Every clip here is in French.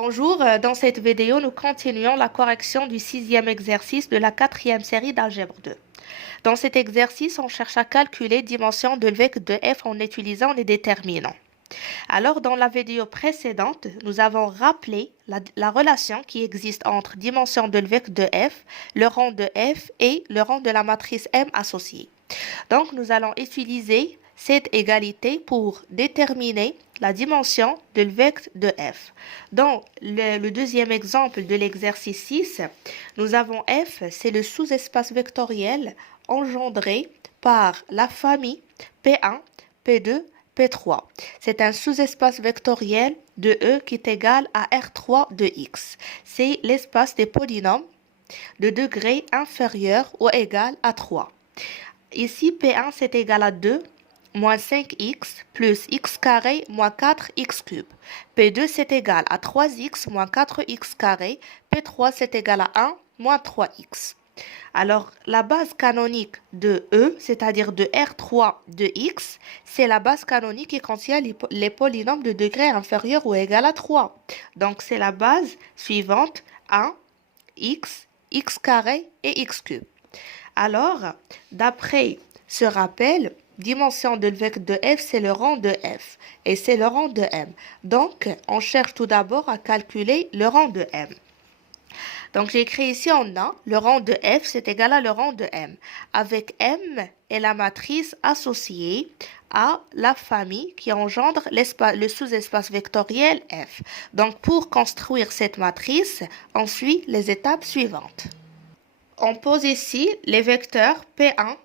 Bonjour, dans cette vidéo, nous continuons la correction du sixième exercice de la quatrième série d'algèbre 2. Dans cet exercice, on cherche à calculer dimension de vecteur de f en utilisant les déterminants. Alors, dans la vidéo précédente, nous avons rappelé la relation qui existe entre dimension de vecteur de f, le rang de f et le rang de la matrice M associée. Donc, nous allons utiliser cette égalité pour déterminer la dimension de vecteur de f. Dans le deuxième exemple de l'exercice 6, nous avons f, c'est le sous-espace vectoriel engendré par la famille P1, P2, P3. C'est un sous-espace vectoriel de E qui est égal à R3 de X. C'est l'espace des polynômes de degré inférieur ou égal à 3. Ici, P1 c'est égal à 2 moins 5x plus x carré moins 4x cube. P2 c'est égal à 3x moins 4x carré. P3 c'est égal à 1 moins 3x. Alors, la base canonique de E, c'est-à-dire de R3 de x, c'est la base canonique qui contient les polynômes de degré inférieur ou égal à 3. Donc, c'est la base suivante, 1, x, x carré et x cube. Alors, d'après ce rappel, dimension de vecteur de f, c'est le rang de f et c'est le rang de m. Donc, on cherche tout d'abord à calculer le rang de m. Donc, j'ai écrit ici en A, le rang de f, c'est égal à le rang de m, avec m et la matrice associée à la famille qui engendre le sous-espace vectoriel f. Donc, pour construire cette matrice, on suit les étapes suivantes. On pose ici les vecteurs P1,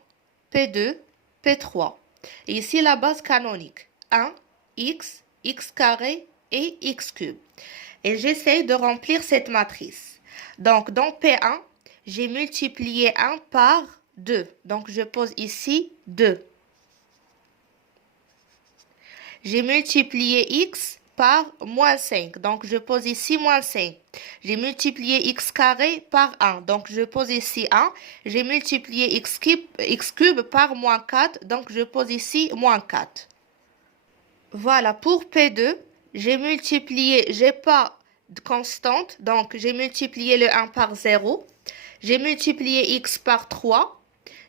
P2, P3. Et ici la base canonique, 1, x, x carré et x cube. Et j'essaie de remplir cette matrice. Donc dans P1, j'ai multiplié 1 par 2. Donc je pose ici 2. J'ai multiplié x par moins 5. Donc, je pose ici moins 5. J'ai multiplié x carré par 1. Donc, je pose ici 1. J'ai multiplié x cube par moins 4. Donc, je pose ici moins 4. Voilà, pour P2, j'ai pas de constante. Donc, j'ai multiplié le 1 par 0. J'ai multiplié x par 3.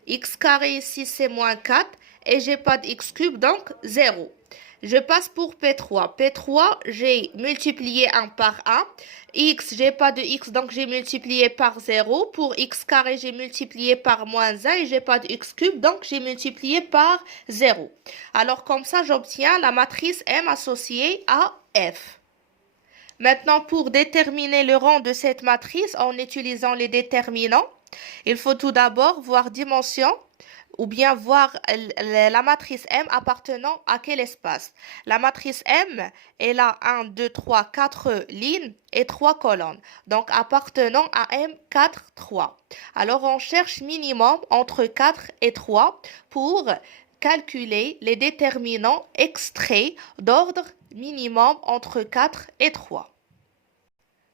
X carré ici, c'est moins 4. Et j'ai pas de x cube, donc 0. Je passe pour P3. P3, j'ai multiplié 1 par 1. X, j'ai pas de X, donc j'ai multiplié par 0. Pour X carré, j'ai multiplié par moins 1 et j'ai pas de X cube, donc j'ai multiplié par 0. Alors comme ça, j'obtiens la matrice M associée à F. Maintenant, pour déterminer le rang de cette matrice en utilisant les déterminants, il faut tout d'abord voir dimension ou bien voir la matrice M appartenant à quel espace. La matrice M, elle a 1, 2, 3, 4 lignes et 3 colonnes. Donc, appartenant à M, 4, 3. Alors, on cherche minimum entre 4 et 3 pour calculer les déterminants extraits d'ordre minimum entre 4 et 3.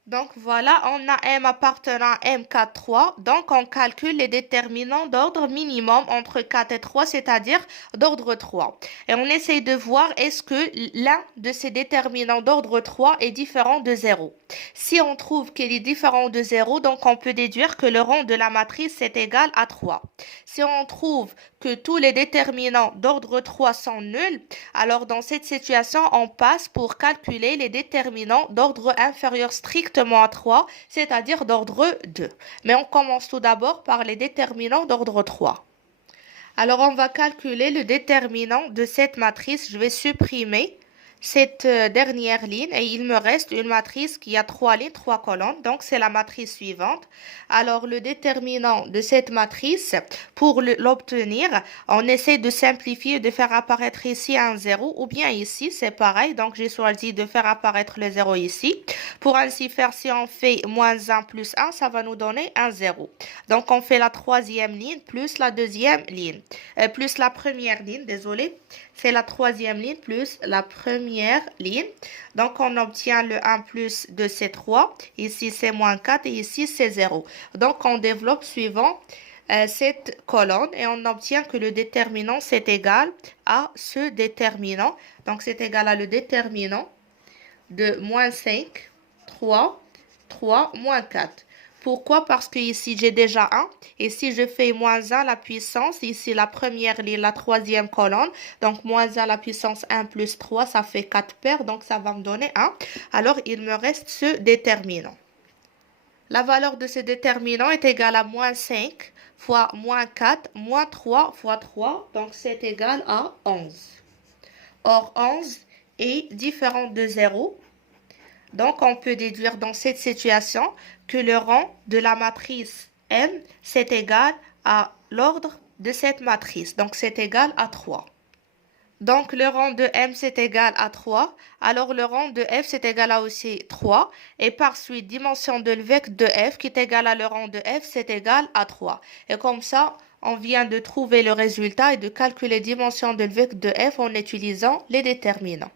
Donc voilà, on a M appartenant à M4, 3. Donc on calcule les déterminants d'ordre minimum entre 4 et 3, c'est-à-dire d'ordre 3. Et on essaye de voir est-ce que l'un de ces déterminants d'ordre 3 est différent de 0. Si on trouve qu'il est différent de 0, donc on peut déduire que le rang de la matrice est égal à 3. Si on trouve que tous les déterminants d'ordre 3 sont nuls, alors dans cette situation, on passe pour calculer les déterminants d'ordre inférieur strictement à 3, c'est-à-dire d'ordre 2. Mais on commence tout d'abord par les déterminants d'ordre 3. Alors, on va calculer le déterminant de cette matrice. Je vais supprimer cette dernière ligne et il me reste une matrice qui a 3 lignes, 3 colonnes. Donc, c'est la matrice suivante. Alors, le déterminant de cette matrice, pour l'obtenir, on essaie de simplifier, de faire apparaître ici un 0 ou bien ici, c'est pareil. Donc, j'ai choisi de faire apparaître le 0 ici. Pour ainsi faire, si on fait moins 1 plus 1, ça va nous donner un 0. Donc, on fait la troisième ligne plus la deuxième ligne, plus la première ligne, désolé. C'est la troisième ligne plus la première ligne. Donc, on obtient le 1 plus de ces 3. Ici, c'est moins 4 et ici, c'est 0. Donc, on développe suivant cette colonne et on obtient que le déterminant, c'est égal à ce déterminant. Donc, c'est égal à le déterminant de moins 5, 3, 3, moins 4. Pourquoi? Parce que ici, j'ai déjà 1. Et si je fais moins 1 la puissance, ici, la première ligne, la troisième colonne. Donc, moins 1 la puissance 1 plus 3, ça fait 4 paires. Donc, ça va me donner 1. Alors, il me reste ce déterminant. La valeur de ce déterminant est égale à moins 5 fois moins 4, moins 3 fois 3. Donc, c'est égal à 11. Or, 11 est différent de 0. Donc, on peut déduire dans cette situation que le rang de la matrice M, c'est égal à l'ordre de cette matrice. Donc, c'est égal à 3. Donc, le rang de M, c'est égal à 3. Alors, le rang de F, c'est égal à aussi 3. Et par suite, dimension de le vecteur de F, qui est égal à le rang de F, c'est égal à 3. Et comme ça, on vient de trouver le résultat et de calculer dimension de le vecteur de F en utilisant les déterminants.